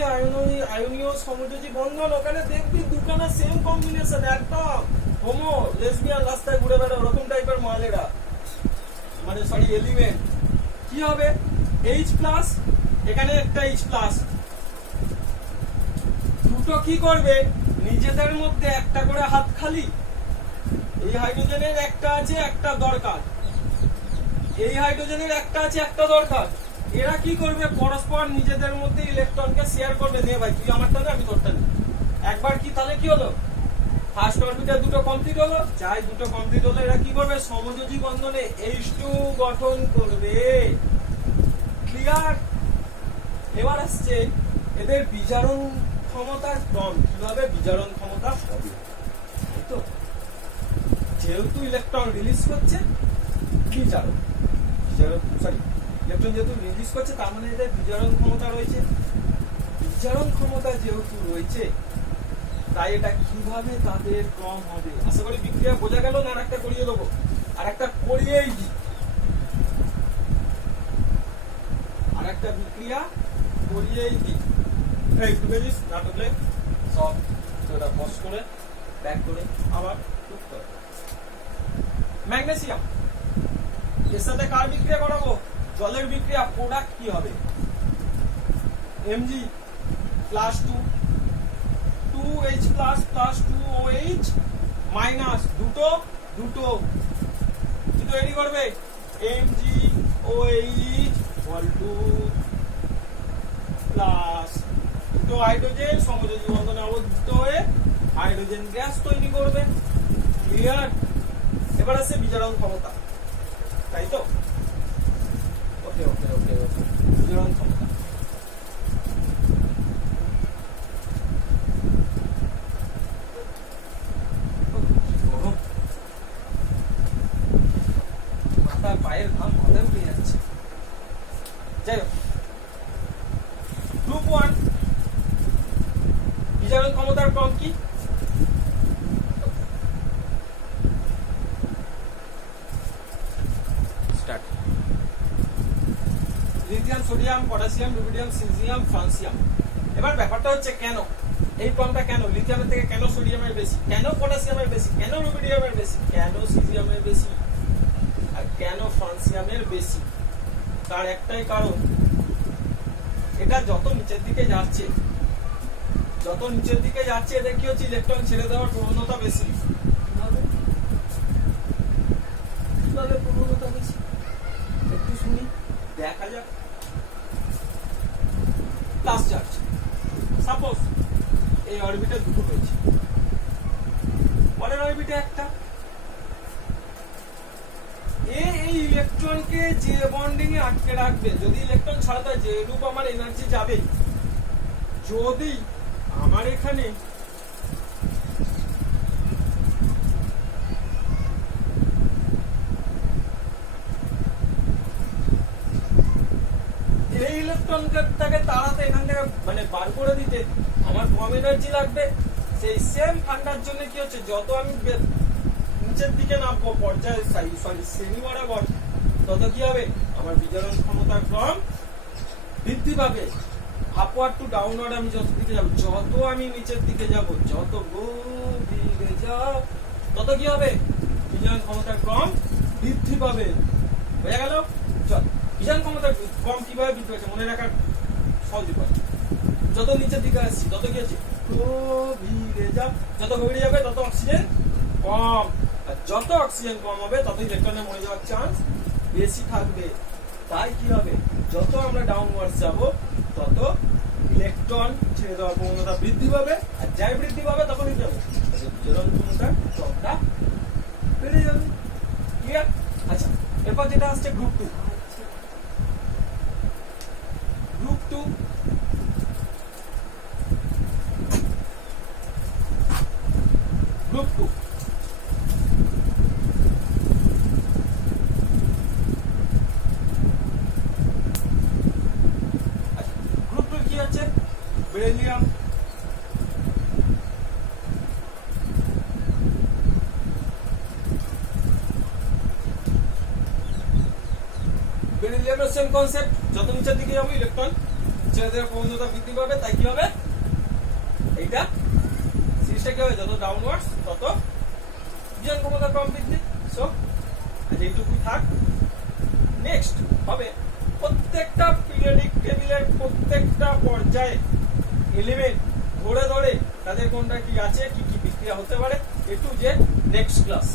আয়নীয় সমযোজী বন্ধন, ওখানে দেখবি দুখানা সেম কম্বিনেশন, একদম হোমো লেসবিয়ান রাস্তায় ঘুরে বেড়া ওরকম টাইপের মালেরা, মানে সরি এলিমেন্ট। কি হবে, H প্লাস, এখানে একটা H প্লাস, দুটো কি করবে, নিজেদের মধ্যে একটা করে হাত খালি। এই হাইড্রোজেনের একটা আছে, একটা দরকার, এই হাইড্রোজেনের একটা আছে, একটা দরকার। এরা কি করবে, পরস্পর নিজেদের মধ্যে ইলেকট্রনকে শেয়ার করবে, নে ভাই তুই আমারটা নে আমি তোরটা নি। একবার কি তাহলে কি হলো, ফার্স্ট অরবিটাল দুটো কমপ্লিট হলো। চাই দুটো কমপ্লিট হলো, এরা কি করবে, সমযোজী বন্ধনে H2 গঠন করবে। ক্লিয়ার। এবার আসছে এদের বিজারণ ক্ষমতার ক্রম, কিভাবে বিজারণ ক্ষমতা হবে। তো যেহেতু ইলেকট্রন রিলিজ করছে, বিজারণ সরি ইলেকট্রন যেহেতু রিলিজ করছে, তার মানে এদের বিজারণ ক্ষমতা রয়েছে। বিজারণ ক্ষমতা যেহেতু রয়েছে, তাই এটা কিভাবে তাদের ক্রম হবে। আশা করি বিক্রিয়া বোঝা গেল না, আরেকটা করিয়ে দেবো, আর একটা করিয়েই দিই, আর একটা বিক্রিয়া করিয়েই দিই। এই টুকে দিস, না টুকলে সব ওটা বস করে ব্যাক করে আবার টুকতে হবে। ম্যাগনেসিয়াম, এর সাথে কার বিক্রিয়া করাবো, জলের বিক্রিয়া। প্রোডাক্ট কি হবে, Mg plus 2H plus plus 2OH minus, দুটো দুটো কি তৈরি করবে, MgOH2 প্লাস, দুটো হাইড্রোজেন সমযোজী বন্ধনে আবদ্ধ হয়ে হাইড্রোজেন গ্যাস তৈরি করবে। ক্লিয়ার। এবার আছে বিজারণ ক্ষমতা, তাই তো, ওকে ওকে ওকে ওকে। বিজারণ ক্ষমতা, মাথার পায়ের ঘাম মাথায় উঠে যাচ্ছে। যাই হোক, গ্রুপ 1 বিজারণ ক্ষমতার ক্রম কি, sodium, potassium, rubidium, caesium, francium. এবার ব্যাপারটা হচ্ছে কেন এই ক্রমটা, কেন লিথিয়ামের থেকে কেন সোডিয়ামের বেশি, কেন পটাশিয়ামের বেশি, কেন রুবিডিয়ামের বেশি, কেন সিজিয়ামের বেশি আর কেন ফ্রান্সিয়ামের বেশি? তার একটাই কারণ, এটা যত নিচের দিকে যাচ্ছে এদের কি হচ্ছে, ইলেকট্রন ছেড়ে দেওয়ার প্রবণতা বেশি। কিভাবে প্রবণতা বেশি একটু শুনি, দেখা যাক। প্লাস চার্জ, সাপোজ এই অরবিটে দুটো রয়েছে, পরের অরবিটে একটা, এই ইলেকট্রনকে যে বন্ডিং এ আটকে রাখবে, যদি ইলেকট্রন ছাড়া দেয় যে রূপ আমার এনার্জি যাবে, যদি আমার এখানে এই ইলেকট্রনটাকে তাড়াতে এখান থেকে মানে বার করে দিতে আমার কম এনার্জি লাগবে। সেই সেম ফান্ডার জন্য কি হচ্ছে, যত আমি নিচের দিকে নামবো পর্যায়ে শ্রেণী বরাবর, তত কি হবে, আমার বিজারণ ক্ষমতার ক্রম বৃদ্ধি পাবে। আপওয়ার্ড টু ডাউনওয়ার্ড আমি যত দিকে যাব, যত আমি নিচের দিকে যাব, যত গভীরে যাব, তত কি হবে, বিজারণ ক্ষমতার ক্রম বৃদ্ধি পাবে। বোঝা গেল? চল, বিজারণ ক্ষমতার ক্রম কিভাবে বৃদ্ধি পাচ্ছে মনে রাখার সহজ উপায়, যত নিচের দিকে আসছি তত কি আছে, গভীরে যাব, যত গভীরে যাবে তত অক্সিজেন কম, আর যত অক্সিজেন কম হবে তত ইলেকট্রনের মরে যাওয়ার চান্স বেশি থাকবে। তাই কি হবে, যত আমরা ডাউনওয়ার্ডস যাব তত ইলেকট্রন ছেড়ে দেওয়ার প্রবণতা বৃদ্ধি পাবে, আর যাই বৃদ্ধি পাবে তখন কি যাবে, বিজারণ ক্ষমতার ক্রমটা বেড়ে যাবে। ক্লিয়ার? আচ্ছা, এরপর যেটা আসছে গ্রুপ 2। গ্রুপ 2 গ্রুপ 2 গ্রুপ 2 কি আছে, বেরিলিয়াম, বেরিলিয়ামের সেম কনসেপ্ট, যত নিচের দিকে যাবো ইলেকট্রন ছেড়ে দেওয়ার প্রবণতা বৃদ্ধি পাবে। তাই কি হবে, এইটা সিরিজটা কি হবে, যত ডাউনওয়ার্ডস তত বিজারণ ক্ষমতা কম বৃদ্ধি। সো এইটুকু থাক। নেক্সট হবে প্রত্যেকটা পিরিয়ডিক টেবিলের প্রত্যেকটা পর্যায়ে এলিমেন্ট ধরে ধরে তাদের কোনটা কি আছে, কি কি বিক্রিয়া হতে পারে, এ টু জেড নেক্সট ক্লাস।